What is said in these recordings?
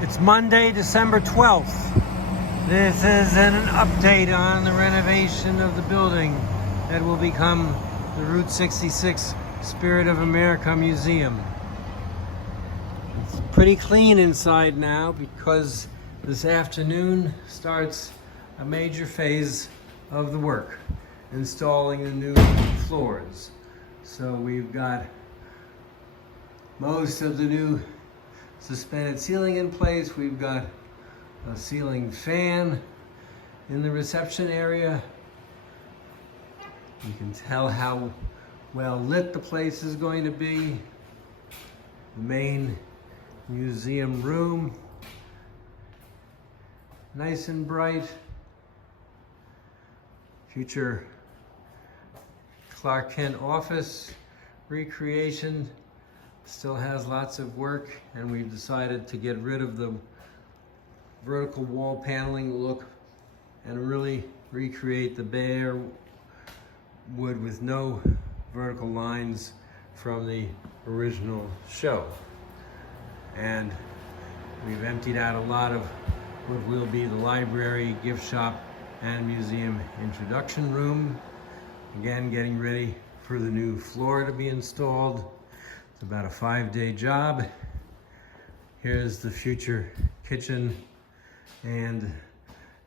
It's Monday, December 12th. This is an update on the renovation of the building that will become the Route 66 Spirit of America Museum. It's pretty clean inside now because this afternoon starts a major phase of the work, installing the new floors. So we've got most of the new suspended ceiling in place. We've got a ceiling fan in the reception area. You can tell how well lit the place is going to be. The main museum room, nice and bright. Future Clark Kent office recreation still has lots of work, and we've decided to get rid of the vertical wall paneling look and really recreate the bare wood with no vertical lines from the original show. And we've emptied out a lot of what will be the library, gift shop, and museum introduction room. Again, getting ready for the new floor to be installed. It's about a 5-day job. Here's the future kitchen and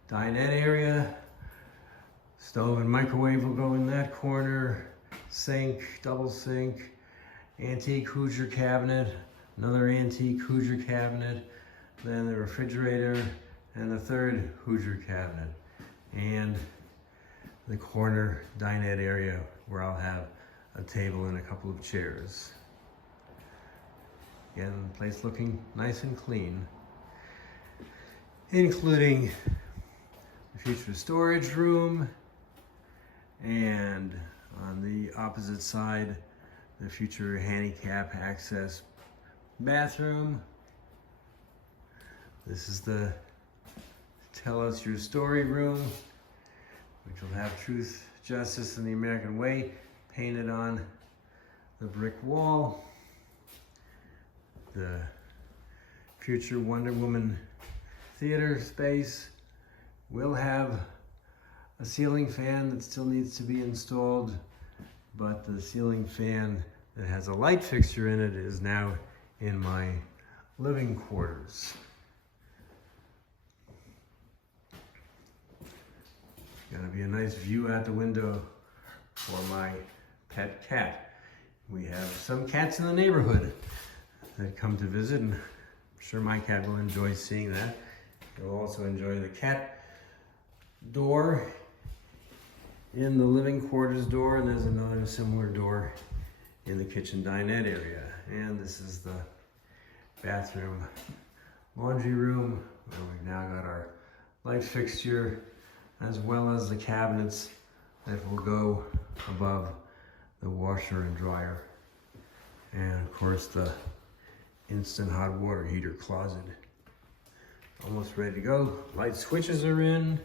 dinette area. Stove and microwave will go in that corner. Sink, double sink, antique Hoosier cabinet, another antique Hoosier cabinet, then the refrigerator, and the third Hoosier cabinet. And the corner dinette area where I'll have a table and a couple of chairs. Again, the place looking nice and clean, including the future storage room, and on the opposite side, the future handicap access bathroom. This is the Tell Us Your Story room, which will have Truth, Justice, and the American Way painted on the brick wall. The future Wonder Woman theater space will have a ceiling fan that still needs to be installed, but the ceiling fan that has a light fixture in it is now in my living quarters. Gonna be a nice view out the window for my pet cat. We have some cats in the neighborhood that come to visit, and I'm sure my cat will enjoy seeing that. He'll also enjoy the cat door in the living quarters door, and there's another similar door in the kitchen dinette area. And this is the bathroom laundry room, where we've now got our light fixture, as well as the cabinets that will go above the washer and dryer. And of course the instant hot water heater closet. Almost ready to go. Light switches are in.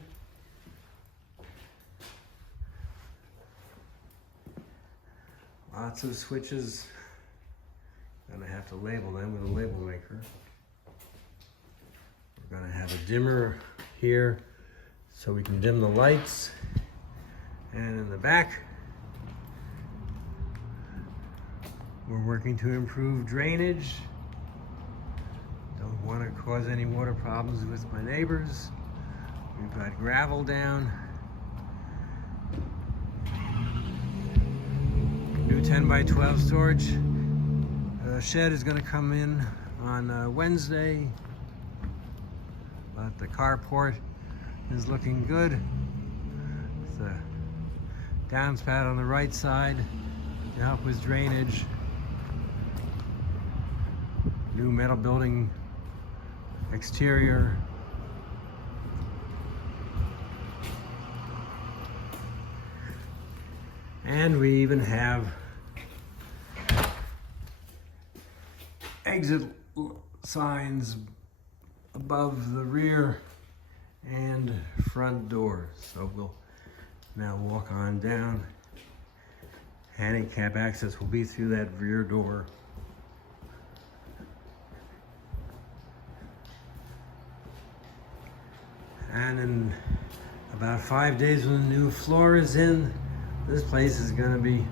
Lots of switches. Gonna have to label them with a label maker. We're gonna have a dimmer here so we can dim the lights. And in the back, we're working to improve drainage. Don't want to cause any water problems with my neighbors. We've got gravel down. New 10 by 12 storage shed is going to come in on Wednesday. But the carport is looking good. With the downspout on the right side to help with drainage. New metal building exterior. And we even have exit signs above the rear and front doors. So we'll now walk on down. Handicap access will be through that rear door. And in about 5 days when the new floor is in, this place is gonna be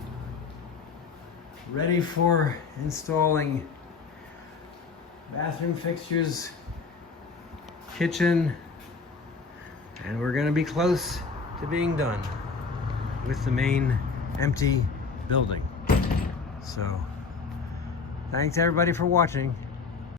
ready for installing bathroom fixtures, kitchen, and we're gonna be close to being done with the main empty building. So, thanks everybody for watching.